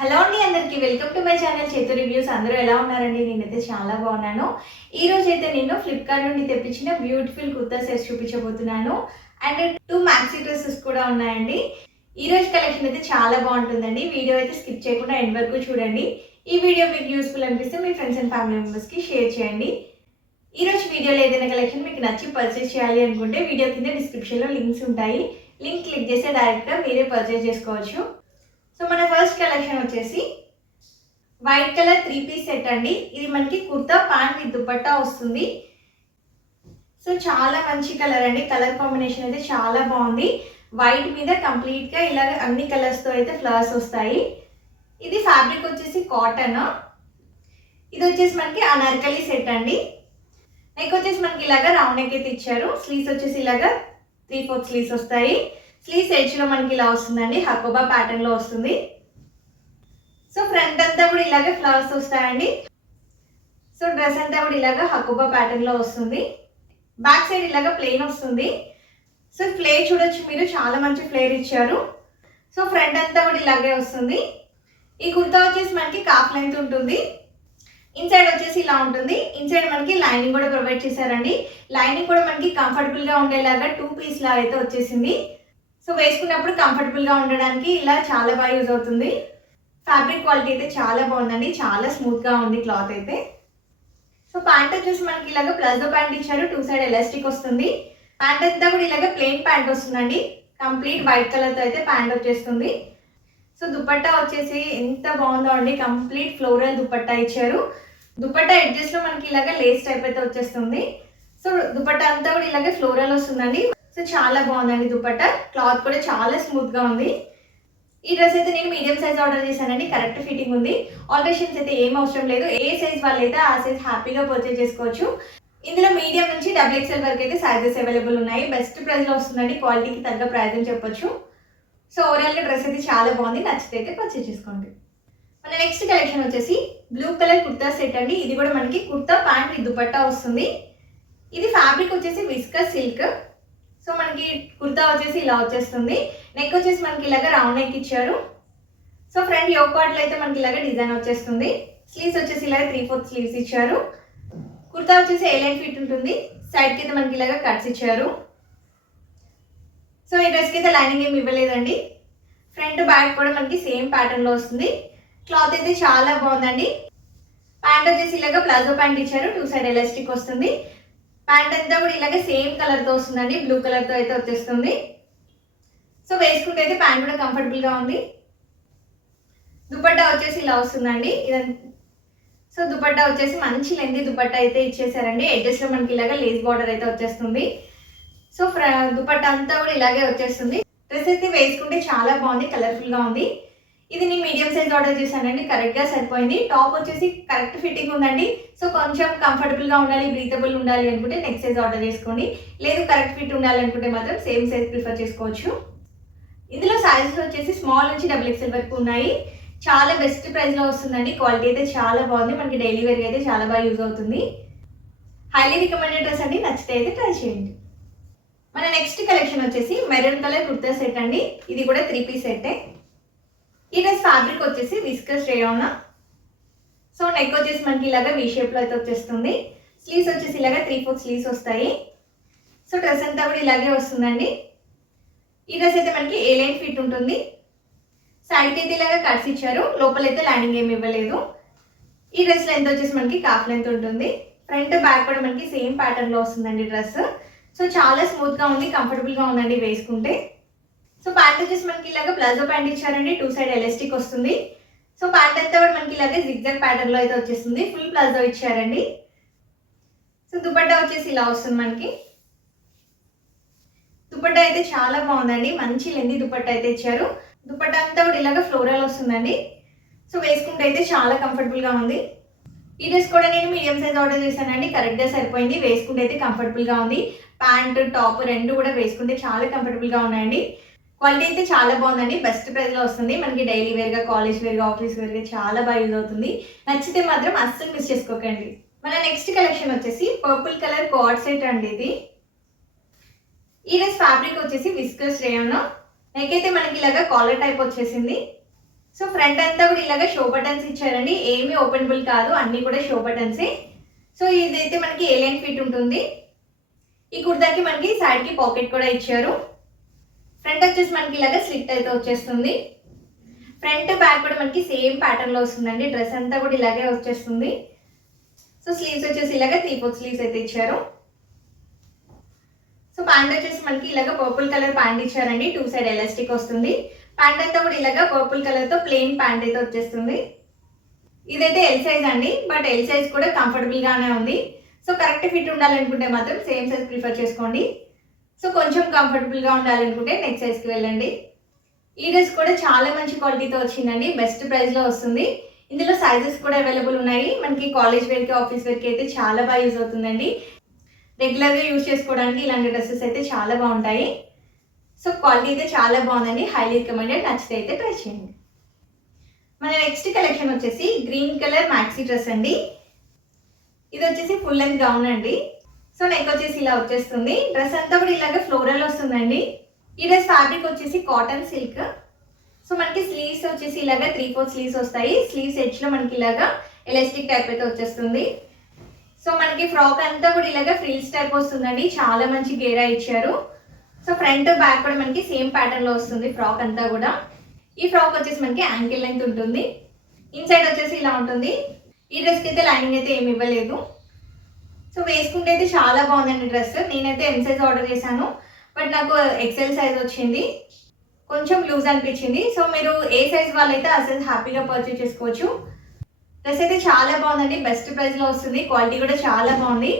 Hello అండి, అందరికీ welcome to my channel చేతు రివ్యూస్. అందరూ ఎలా ఉన్నారండి? నేనైతే చాలా బాగున్నాను. ఈ రోజు అయితే నేను ఫ్లిప్కార్ట్ నుండి తెప్పించిన బ్యూటిఫుల్ కుర్తా సెట్స్ చూపించబోతున్నాను. అండ్ 2 మ్యాక్సీ డ్రెస్సెస్ కూడా ఉన్నాయండి. ఈ రోజు కలెక్షన్ అయితే చాలా బాగుంటుందండి. వీడియో అయితే స్కిప్ చేయకుండా ఎండ్ వరకు చూడండి. ఈ వీడియో మీకు యూస్ఫుల్ అనిపిస్తే మీ ఫ్రెండ్స్ అండ్ ఫ్యామిలీ మెంబర్స్కి షేర్ చేయండి. ఈ రోజు వీడియోలో ఏదైనా కలెక్షన్ మీకు నచ్చి పర్చేస్ చేయాలి అనుకుంటే వీడియో కింద డిస్క్రిప్షన్లో లింక్స్ ఉంటాయి. లింక్ క్లిక్ చేస్తే డైరెక్ట్గా మీరే పర్చేస్ చేసుకోవచ్చు. సో మన ఫస్ట్ కలెక్షన్ వచ్చేసి వైట్ కలర్ 3-పీస్ సెట్ అండి. ఇది మనకి కుర్తా ప్యాంట్ విత్ దుపట్టా వస్తుంది. సో చాలా మంచి కలర్ అండి. కలర్ కాంబినేషన్ అయితే చాలా బాగుంది. వైట్ మీద కంప్లీట్గా ఇలా అన్ని కలర్స్తో అయితే ఫ్లవర్స్ వస్తాయి. ఇది ఫ్యాబ్రిక్ వచ్చేసి కాటన్. ఇది వచ్చేసి మనకి అనార్కలి సెట్ అండి. నెక్ వచ్చేసి మనకి ఇలాగా రౌండ్ నెక్ అయితే ఇచ్చారు. స్లీవ్స్ వచ్చేసి ఇలాగా 3/4 స్లీవ్స్ వస్తాయి. స్లీవ్స్ ఎడ్జ్లో మనకి ఇలా వస్తుందండి, హకోబా ప్యాటర్న్లో వస్తుంది. సో ఫ్రంట్ అంతా కూడా ఇలాగే ఫ్లవర్స్ వస్తాయండి. సో డ్రెస్ అంతా కూడా ఇలాగా హకోబా ప్యాటర్న్లో వస్తుంది. బ్యాక్ సైడ్ ఇలాగా ప్లెయిన్ వస్తుంది. సో ఫ్లేర్ చూడొచ్చు మీరు, చాలా మంచి ఫ్లేర్ ఇచ్చారు. సో ఫ్రంట్ అంతా కూడా ఇలాగే వస్తుంది. ఈ కుర్తా వచ్చేసి మనకి కాఫ్ లెంత్ ఉంటుంది. ఇన్సైడ్ వచ్చేసి ఇలా ఉంటుంది. ఇన్సైడ్ మనకి లైనింగ్ కూడా ప్రొవైడ్ చేశారండి. లైనింగ్ కూడా మనకి కంఫర్టబుల్గా ఉండేలాగా 2 పీస్ లా అయితే వచ్చేసింది. సో వేసుకున్నప్పుడు కంఫర్టబుల్గా ఉండడానికి ఇలా చాలా బాగా యూజ్ అవుతుంది. ఫ్యాబ్రిక్ క్వాలిటీ అయితే చాలా బాగుందండి, చాలా స్మూత్గా ఉంది క్లాత్ అయితే. సో ప్యాంట్ వచ్చేసి మనకి ఇలాగ ప్లాజో ప్యాంట్ ఇచ్చారు. 2 సైడ్ ఎలాస్టిక్ వస్తుంది. ప్యాంట్ అంతా కూడా ఇలాగ ప్లెయిన్ ప్యాంట్ వస్తుందండి. కంప్లీట్ వైట్ కలర్తో అయితే ప్యాంట్ వచ్చేస్తుంది. సో దుపట్టా వచ్చేసి ఎంత బాగుందో అండి, కంప్లీట్ ఫ్లోరల్ దుపట్టా ఇచ్చారు. దుపట్టా ఎడ్జెస్లో మనకి ఇలాగ లేస్ టైప్ అయితే వచ్చేస్తుంది. సో దుపట్టా అంతా కూడా ఇలాగే ఫ్లోరల్ వస్తుందండి. సో చాలా బాగుందండి దుపట్టా. క్లాత్ కూడా చాలా స్మూత్గా ఉంది. ఈ డ్రెస్ అయితే నేను మీడియం సైజ్ ఆర్డర్ చేశానండి. కరెక్ట్ ఫిట్టింగ్ ఉంది. ఆల్టరేషన్స్ అయితే ఏం అవసరం లేదు. ఏ సైజ్ వాళ్ళు అయితే ఆ సైజ్ హ్యాపీగా పర్చేజ్ చేసుకోవచ్చు. ఇందులో మీడియం నుంచి XXL వరకు అయితే సైజెస్ అవైలబుల్ ఉన్నాయి. బెస్ట్ ప్రైస్లో వస్తుందండి. క్వాలిటీకి తగ్గ ప్రైస్ అని చెప్పొచ్చు. సో ఓవరాల్గా డ్రెస్ అయితే చాలా బాగుంది. నచ్చితే అయితే పర్చేజ్ చేసుకోండి. మన నెక్స్ట్ కలెక్షన్ వచ్చేసి బ్లూ కలర్ కుర్తా సెట్ అండి. ఇది కూడా మనకి కుర్తా ప్యాంట్ విత్ దుపట్టా వస్తుంది. ఇది ఫ్యాబ్రిక్ వచ్చేసి విస్కస్ సిల్క్. సో మనకి కుర్తా వచ్చేసి ఇలా వచ్చేస్తుంది. నెక్ వచ్చేసి మనకి ఇలాగ రౌండ్ నెక్ ఇచ్చారు. సో ఫ్రంట్ యోక్ పార్ట్లో అయితే మనకి ఇలాగ డిజైన్ వచ్చేస్తుంది. స్లీవ్స్ వచ్చేసి ఇలాగ 3/4 స్లీవ్స్ ఇచ్చారు. కుర్తా వచ్చేసి ఎలైన్ ఫిట్ ఉంటుంది. సైడ్కి అయితే మనకి ఇలాగ కట్స్ ఇచ్చారు. సో ఈ డ్రెస్కి అయితే లైనింగ్ ఏమి ఇవ్వలేదండి. ఫ్రంట్ బ్యాక్ కూడా మనకి సేమ్ ప్యాటర్న్లో వస్తుంది. క్లాత్ అయితే చాలా బాగుందండి. ప్యాంట్ వచ్చేసి ఇలాగ ప్లాజో ప్యాంట్ ఇచ్చారు. 2 సైడ్ ఎలాస్టిక్ వస్తుంది. ప్యాంట్ అంతా కూడా ఇలాగే సేమ్ కలర్తో వస్తుందండి. బ్లూ కలర్తో అయితే వచ్చేస్తుంది. సో వేసుకుంటే అయితే ప్యాంట్ కూడా కంఫర్టబుల్గా ఉంది. దుపట్టా వచ్చేసి ఇలా వస్తుందండి. సో దుపట్టా వచ్చేసి మంచి లెంతీ దుపట్టా అయితే ఇచ్చేసారండి. ఎడ్జెస్లో మనకి ఇలాగ లేస్ బార్డర్ అయితే వచ్చేస్తుంది. సో దుపట్టా అంతా కూడా ఇలాగే వచ్చేస్తుంది. డ్రెస్ అయితే వేసుకుంటే చాలా బాగుంది, కలర్ఫుల్గా ఉంది. ఇది నేను మీడియం సైజ్ ఆర్డర్ చేశానండి. కరెక్ట్గా సరిపోయింది. టాప్ వచ్చేసి కరెక్ట్ ఫిట్టింగ్ ఉందండి. సో కొంచెం కంఫర్టబుల్గా ఉండాలి, బ్రీతబుల్ ఉండాలి అనుకుంటే నెక్స్ట్ సైజ్ ఆర్డర్ చేసుకోండి. లేదు కరెక్ట్ ఫిట్ ఉండాలి అనుకుంటే మాత్రం సేమ్ సైజ్ ప్రిఫర్ చేసుకోవచ్చు. ఇందులో సైజెస్ వచ్చేసి స్మాల్ నుంచి XXL వరకు ఉన్నాయి. చాలా బెస్ట్ ప్రైస్లో వస్తుందండి. క్వాలిటీ అయితే చాలా బాగుంది. మనకి డైలీ వేర్గా అయితే చాలా బాగా యూజ్ అవుతుంది. హైలీ రికమెండెడ్ డ్రెస్ అండి. నచ్చితే అయితే ట్రై చేయండి. మన నెక్స్ట్ కలెక్షన్ వచ్చేసి మెరూన్ కలర్ కుర్తా సెట్ అండి. ఇది కూడా 3-పీస్ సెట్టే. ఈ డ్రెస్ ఫ్యాబ్రిక్ వచ్చేసి విస్కస్ రేయాన్. సో నెక్ వచ్చేసి మనకి ఇలాగ వీ షేప్లో అయితే వచ్చేస్తుంది. స్లీవ్స్ వచ్చేసి ఇలాగ 3/4 స్లీవ్స్ వస్తాయి. సో డ్రెస్ అంతా కూడా ఇలాగే వస్తుందండి. ఈ డ్రెస్ అయితే మనకి ఏ లైన్ ఫిట్ ఉంటుంది. సైడ్కి అయితే ఇలాగ కట్స్ ఇచ్చారు. లోపలైతే లైనింగ్ ఏమి ఇవ్వలేదు. ఈ డ్రెస్ లెంత్ వచ్చేసి మనకి కాఫ్ లెంత్ ఉంటుంది. ఫ్రంట్ బ్యాక్ కూడా మనకి సేమ్ ప్యాటర్న్లో వస్తుందండి డ్రెస్. సో చాలా స్మూత్గా ఉంది, కంఫర్టబుల్గా ఉందండి వేసుకుంటే. సో ప్యాంట్ వచ్చేసి మనకి ఇలాగ ప్లాజో ప్యాంట్ ఇచ్చారండి. 2 సైడ్ ఎలాస్టిక్ వస్తుంది. సో ప్యాంట్ అంతా కూడా మనకి ఇలాగే జిగ్జాగ్ ప్యాటర్న్లో అయితే వచ్చేస్తుంది. ఫుల్ ప్లాజో ఇచ్చారండి. సో దుపట్టా వచ్చేసి ఇలా వస్తుంది మనకి. దుపట్టా అయితే చాలా బాగుందండి. మంచి లెంది దుపట్టా అయితే ఇచ్చారు. దుపట్టా అంతా కూడా ఇలాగ ఫ్లోరల్ వస్తుందండి. సో వేసుకుంటే అయితే చాలా కంఫర్టబుల్గా ఉంది. ఈ డ్రెస్ కూడా నేను మీడియం సైజ్ ఆర్డర్ చేశానండి. కరెక్ట్గా సరిపోయింది. వేసుకుంటే అయితే కంఫర్టబుల్గా ఉంది. ప్యాంట్ టాప్ రెండు కూడా వేసుకుంటే చాలా కంఫర్టబుల్గా ఉన్నాయండి. క్వాలిటీ అయితే చాలా బాగుందండి. బెస్ట్ ప్రైస్లో వస్తుంది. మనకి డైలీ వేర్గా, కాలేజ్ వేర్గా, ఆఫీస్ వేర్గా చాలా బాగా యూజ్ అవుతుంది. నచ్చితే మాత్రం అస్సలు మిస్ చేసుకోకండి. మన నెక్స్ట్ కలెక్షన్ వచ్చేసి పర్పుల్ కలర్ కార్డ్ సెట్ అండి. ఇది ఈ డ్రెస్ ఫ్యాబ్రిక్ వచ్చేసి విస్కస్ రేయాన్. నెక్ అయితే మనకి ఇలాగా కాలర్ టైప్ వచ్చేసింది. సో ఫ్రంట్ అంతా కూడా ఇలాగ షో బటన్స్ ఇచ్చారండి, ఏమీ ఓపెనబుల్ కాదు, అన్నీ కూడా షో బటన్సే. సో ఇదైతే మనకి A-లైన్ ఫిట్ ఉంటుంది. ఈ కుర్తాకి మనకి సైడ్కి పాకెట్ కూడా ఇచ్చారు. ఫ్రంట్ వచ్చేసి మనకి ఇలాగ స్లిట్ అయితే వచ్చేస్తుంది. ఫ్రంట్ బ్యాక్ కూడా మనకి సేమ్ ప్యాటర్న్లో వస్తుందండి. డ్రెస్ అంతా కూడా ఇలాగే వచ్చేస్తుంది. సో స్లీవ్స్ వచ్చేసి ఇలాగ 3/4 స్లీవ్స్ అయితే ఇచ్చారు. సో ప్యాంట్ వచ్చేసి మనకి ఇలాగ పర్పుల్ కలర్ ప్యాంట్ ఇచ్చారండి, 2 సైడ్ ఎలాస్టిక్ వస్తుంది. ప్యాంట్ అంతా కూడా ఇలాగ పర్పుల్ కలర్తో ప్లెయిన్ ప్యాంట్ అయితే వచ్చేస్తుంది. ఇదైతే ఎల్ సైజ్ అండి, బట్ ఎల్ సైజ్ కూడా కంఫర్టబుల్గానే ఉంది. సో కరెక్ట్ ఫిట్ ఉండాలనుకుంటే మాత్రం సేమ్ సైజ్ ప్రిఫర్ చేసుకోండి. సో కొంచెం కంఫర్టబుల్గా ఉండాలనుకుంటే నెక్స్ట్ సైజ్కి వెళ్ళండి. ఈ డ్రెస్ కూడా చాలా మంచి క్వాలిటీతో వచ్చిందండి, బెస్ట్ ప్రైస్లో వస్తుంది. ఇందులో సైజెస్ కూడా అవైలబుల్ ఉన్నాయి. మనకి కాలేజ్ వేర్కి, ఆఫీస్ వేర్కి అయితే చాలా బాగా యూజ్ అవుతుందండి. రెగ్యులర్గా యూజ్ చేసుకోవడానికి ఇలాంటి డ్రెస్సెస్ అయితే చాలా బాగుంటాయి. సో క్వాలిటీ అయితే చాలా బాగుందండి, హైలీ రికమెండెడ్. నచ్చితే అయితే ట్రై చేయండి. మన నెక్స్ట్ కలెక్షన్ వచ్చేసి గ్రీన్ కలర్ మ్యాక్సీ డ్రెస్ అండి. ఇది వచ్చేసి ఫుల్ లెంత్ గౌన్ అండి. సో నెక్ వచ్చేసి ఇలా వచ్చేస్తుంది. డ్రెస్ అంతా కూడా ఇలాగే ఫ్లోరల్ వస్తుందండి. ఈ డ్రెస్ ఫ్యాబ్రిక్ వచ్చేసి కాటన్ సిల్క్. సో మనకి స్లీవ్స్ వచ్చేసి ఇలాగా 3/4 స్లీవ్స్ వస్తాయి. స్లీవ్స్ ఎడ్జ్లో మనకి ఇలాగా ఎలాస్టిక్ టైప్ అయితే వచ్చేస్తుంది. సో మనకి ఫ్రాక్ అంతా కూడా ఇలాగా ఫ్రిల్స్ టైప్ వస్తుందండి, చాలా మంచి గేరా ఇచ్చారు. సో ఫ్రంట్ బ్యాక్ కూడా మనకి సేమ్ ప్యాటర్న్లో వస్తుంది ఫ్రాక్ అంతా కూడా. ఈ ఫ్రాక్ వచ్చేసి మనకి యాంకిల్ లెంత్ ఉంటుంది. ఇన్సైడ్ వచ్చేసి ఇలా ఉంటుంది. ఈ డ్రెస్కి అయితే లైనింగ్ అయితే ఏమి ఇవ్వలేదు. సో వేసుకుంటే అయితే చాలా బాగుందండి డ్రెస్. నేనైతే ఎం సైజ్ ఆర్డర్ చేశాను, బట్ నాకు ఎక్సెల్ సైజ్ వచ్చింది, కొంచెం లూజ్ అనిపించింది. సో మీరు ఏ సైజ్ వాళ్ళైతే ఆ సైజ్ హ్యాపీగా పర్చేస్ చేసుకోవచ్చు. డ్రెస్ అయితే చాలా బాగుందండి, బెస్ట్ ప్రైస్లో వస్తుంది. క్వాలిటీ కూడా చాలా బాగుంది.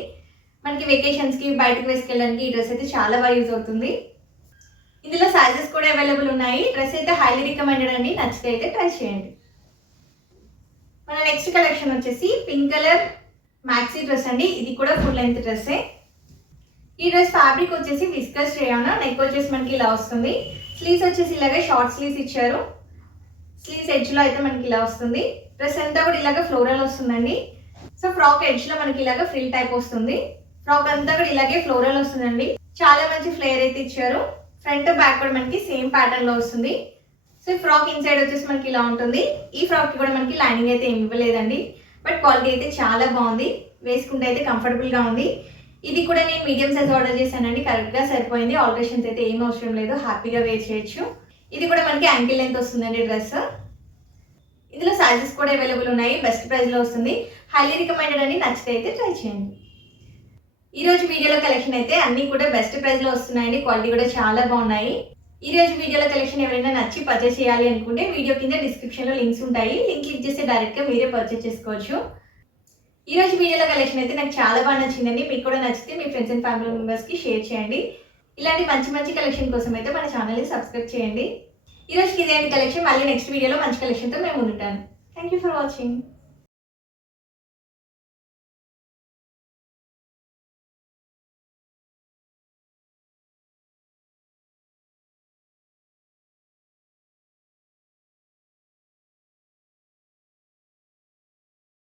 మనకి వెకేషన్స్కి బయటకు వేసుకెళ్ళడానికి ఈ డ్రెస్ అయితే చాలా బాగా యూజ్ అవుతుంది. ఇందులో సైజెస్ కూడా అవైలబుల్ ఉన్నాయి. డ్రెస్ అయితే హైలీ రికమెండెడ్ అండి, నచ్చితే అయితే ట్రై చేయండి. మన నెక్స్ట్ కలెక్షన్ వచ్చేసి పింక్ కలర్ మ్యాక్సీ డ్రెస్ అండి. ఇది కూడా ఫుల్ లెంత్ డ్రెస్సే. ఈ డ్రెస్ ఫ్యాబ్రిక్ వచ్చేసి విస్కస్ రేయాన్. నెక్ వచ్చేసి మనకి ఇలా వస్తుంది. స్లీవ్స్ వచ్చేసి ఇలాగే షార్ట్ స్లీవ్స్ ఇచ్చారు. స్లీవ్స్ ఎడ్జ్లో అయితే మనకి ఇలా వస్తుంది. డ్రెస్ అంతా కూడా ఇలాగ ఫ్లోరల్ వస్తుందండి. సో ఫ్రాక్ ఎడ్జ్లో మనకి ఇలాగ ఫ్రిల్ టైప్ వస్తుంది. ఫ్రాక్ అంతా కూడా ఇలాగే ఫ్లోరల్ వస్తుందండి, చాలా మంచి ఫ్లేర్ అయితే ఇచ్చారు. ఫ్రంట్ బ్యాక్ కూడా మనకి సేమ్ ప్యాటర్న్లో వస్తుంది. సో ఈ ఫ్రాక్ ఇన్సైడ్ వచ్చేసి మనకి ఇలా ఉంటుంది. ఈ ఫ్రాక్కి కూడా మనకి లైనింగ్ అయితే ఏమి ఇవ్వలేదండి, బట్ క్వాలిటీ అయితే చాలా బాగుంది. వేసుకుంటే అయితే కంఫర్టబుల్గా ఉంది. ఇది కూడా నేను మీడియం సైజ్ ఆర్డర్ చేశానండి, కరెక్ట్గా సరిపోయింది. ఆల్టరేషన్స్ అయితే ఏం అవసరం లేదు, హ్యాపీగా వేర్ చేయొచ్చు. ఇది కూడా మనకి యాంకిల్ లెంత్ వస్తుందండి డ్రెస్. ఇందులో సైజెస్ కూడా అవైలబుల్ ఉన్నాయి, బెస్ట్ ప్రైస్లో వస్తుంది. హైలీ రికమెండెడ్ అని, నచ్చితే అయితే ట్రై చేయండి. ఈ రోజు వీడియోలో కలెక్షన్ అయితే అన్నీ కూడా బెస్ట్ ప్రైస్లో వస్తున్నాయండి, క్వాలిటీ కూడా చాలా బాగున్నాయి. ఈ రోజు వీడియోలో కలెక్షన్ ఎవరైనా నచ్చి పర్చేస్ చేయాలి అనుకుంటే వీడియో కింద డిస్క్రిప్షన్లో లింక్స్ ఉంటాయి, లింక్ క్లిక్ చేస్తే డైరెక్ట్గా మీరే పర్చేస్ చేసుకోవచ్చు. ఈ రోజు వీడియోలో కలెక్షన్ అయితే నాకు చాలా బాగా నచ్చిందండి. మీకు కూడా నచ్చితే మీ ఫ్రెండ్స్ అండ్ ఫ్యామిలీ మెంబర్స్కి షేర్ చేయండి. ఇలాంటి మంచి మంచి కలెక్షన్ కోసం అయితే మన ఛానల్ని సబ్స్క్రైబ్ చేయండి. ఈ రోజుకి ఇదే కలెక్షన్. మళ్ళీ నెక్స్ట్ వీడియోలో మంచి కలెక్షన్తో మేము ఉంటాను. Thank you for watching.